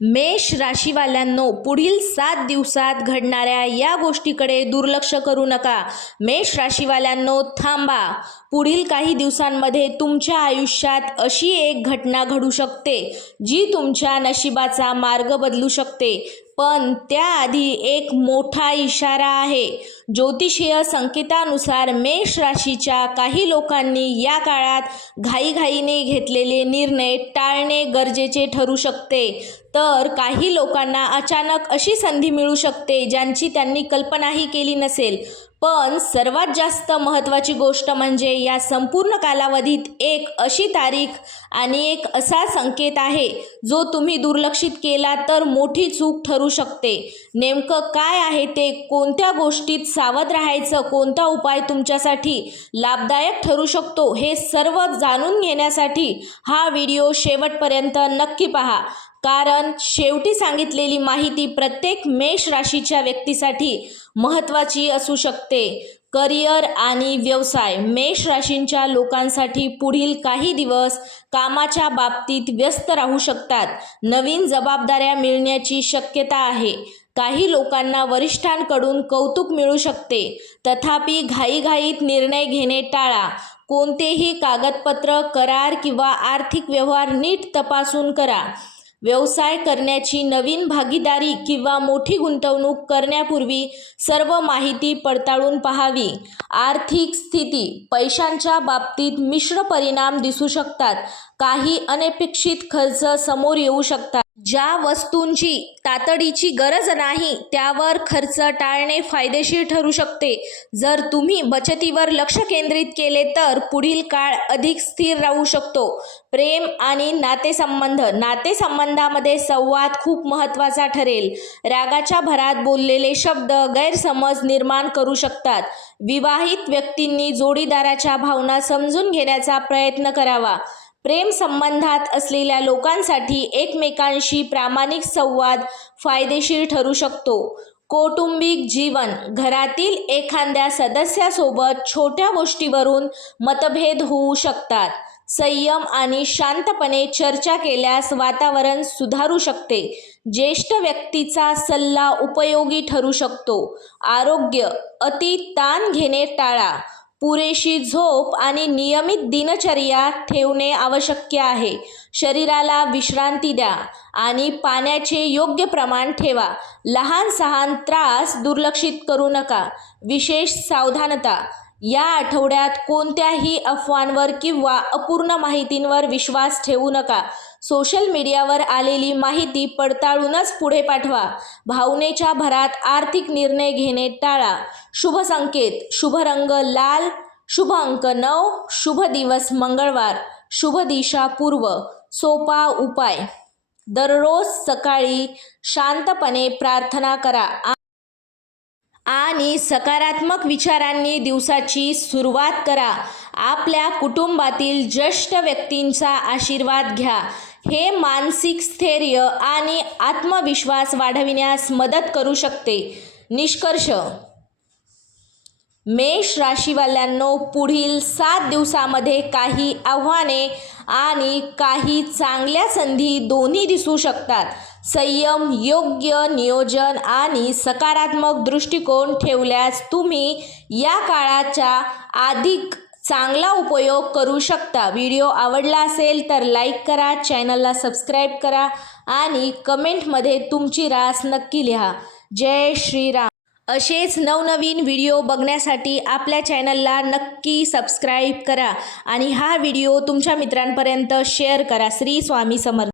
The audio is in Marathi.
मेष राशीवाल्यांनो, पुढील 7 दिवसात घडणाऱ्या या गोष्टीकडे दुर्लक्ष करू नका. मेष राशीवाल्यांनो, थांबा. पुढील काही दिवसांमध्ये तुमच्या आयुष्यात अशी एक घटना घडू शकते जी तुमच्या नशिबाचा मार्ग बदलू शकते. पण त्याआधी एक मोठा इशारा आहे. ज्योतिषीय संकेतानुसार मेष राशीच्या काही लोकांनी या काळात घाईघाईने घेतलेले निर्णय टाळणे गरजेचे ठरू शकते. तर काही लोकांना अचानक अशी संधी मिळू शकते ज्यांची त्यांनी कल्पनाही केली नसेल. पण सर्वात जास्त महत्त्वाची गोष्ट म्हणजे या संपूर्ण कालावधीत एक अशी तारीख आणि एक असा संकेत आहे जो तुम्ही दुर्लक्षित केला तर मोठी चूक ठरू शकते. नेमकं काय आहे ते, कोणत्या गोष्टीत सावध राहायचं, कोणता उपाय तुमच्यासाठी लाभदायक ठरू शकतो, हे सर्व जाणून घेण्यासाठी हा व्हिडिओ शेवटपर्यंत नक्की पहा. कारण शेवटी सांगितलेली माहिती प्रत्येक मेष राशीच्या व्यक्तीसाठी महत्त्वाची असू शकते. करिअर आणि व्यवसाय. मेष राशींच्या लोकांसाठी पुढील काही दिवस कामाच्या बाबतीत व्यस्त राहू शकतात. नवीन जबाबदाऱ्या मिळण्याची शक्यता आहे. काही लोकांना वरिष्ठांकडून कौतुक मिळू शकते. तथापि घाईघाईत निर्णय घेणे टाळा. कोणतेही कागदपत्र, करार किंवा आर्थिक व्यवहार नीट तपासून करा. व्यवसाय करण्याची नवीन भागीदारी किंवा मोठी गुंतवणूक करण्यापूर्वी सर्व माहिती पडताळून पाहावी. आर्थिक स्थिती. पैशांच्या बाबतीत मिश्र परिणाम दिसू शकतात. काही अनपेक्षित खर्च समोर येऊ शकतात. ज्या वस्तूंची तातडीची गरज नाही त्यावर खर्च टाळणे फायदेशीर ठरू शकते. जर तुम्ही बचतीवर लक्ष केंद्रित केले तर पुढील काळ अधिक स्थिर राहू शकतो. प्रेम आणि नातेसंबंध. नातेसंबंधामध्ये संवाद खूप महत्त्वाचा ठरेल. रागाच्या भरात बोललेले शब्द गैरसमज निर्माण करू शकतात. विवाहित व्यक्तींनी जोडीदाराच्या भावना समजून घेण्याचा प्रयत्न करावा. प्रेम संबंधात असलेल्या लोकांसाठी एकमेकांशी प्रामाणिक संवाद फायदेशीर ठरू शकतो. कौटुंबिक जीवन. घरातील एखाद्या सदस्यासोबत छोट्या गोष्टीवरून मतभेद होऊ शकतात. संयम आणि शांतपणे चर्चा केल्यास वातावरण सुधारू शकते. ज्येष्ठ व्यक्तीचा सल्ला उपयोगी ठरू शकतो. आरोग्य. अति ताण घेणे टाळा. पुरेशी झोप आणि नियमित दिनचर्या ठेवणे आवश्यक आहे. शरीराला विश्रांती द्या आणि पाण्याचे योग्य प्रमाण ठेवा. लहान-सहान त्रास दुर्लक्षित करू नका. विशेष सावधानता. या आठवड्यात कोणत्याही अफवांवर किंवा अपूर्ण माहितींवर विश्वास ठेवू नका. सोशल मीडियावर आलेली माहिती पडताळूनच पुढे पाठवा. भावनेच्या भरात आर्थिक निर्णय घेणे टाळा. शुभ संकेत. शुभ रंग लाल. शुभ अंक 9. शुभ दिवस मंगळवार. शुभ दिशा पूर्व. सोपा उपाय. दररोज सकाळी शांतपणे प्रार्थना करा आणि सकारात्मक विचारांनी दिवसाची सुरुवात करा. आपल्या कुटुंबातील ज्येष्ठ व्यक्तींचा आशीर्वाद घ्या. हे मानसिक स्थैर्य आणि आत्मविश्वास वाढविण्यास मदत करू शकते. निष्कर्ष. मेष राशीवाल्यांनो, पुढील 7 दिवसामध्ये काही आव्हाने आणि काही चांगल्या संधी दोन्ही दिसू शकतात. संयम, योग्य नियोजन आणि सकारात्मक दृष्टिकोन ठेवल्यास तुम्ही या काळाचा अधिक चांगला उपयोग करू शकता. व्हिडिओ आवडला असेल तर लाईक करा, चॅनलला सबस्क्राईब करा आणि कमेंटमध्ये तुमची रास नक्की लिहा. जय श्रीराम. असेच नवनवीन व्हिडिओ बघण्यासाठी आपल्या चॅनलला नक्की सबस्क्राईब करा आणि हा व्हिडिओ तुमच्या मित्रांपर्यंत शेअर करा. श्री स्वामी समर्थ.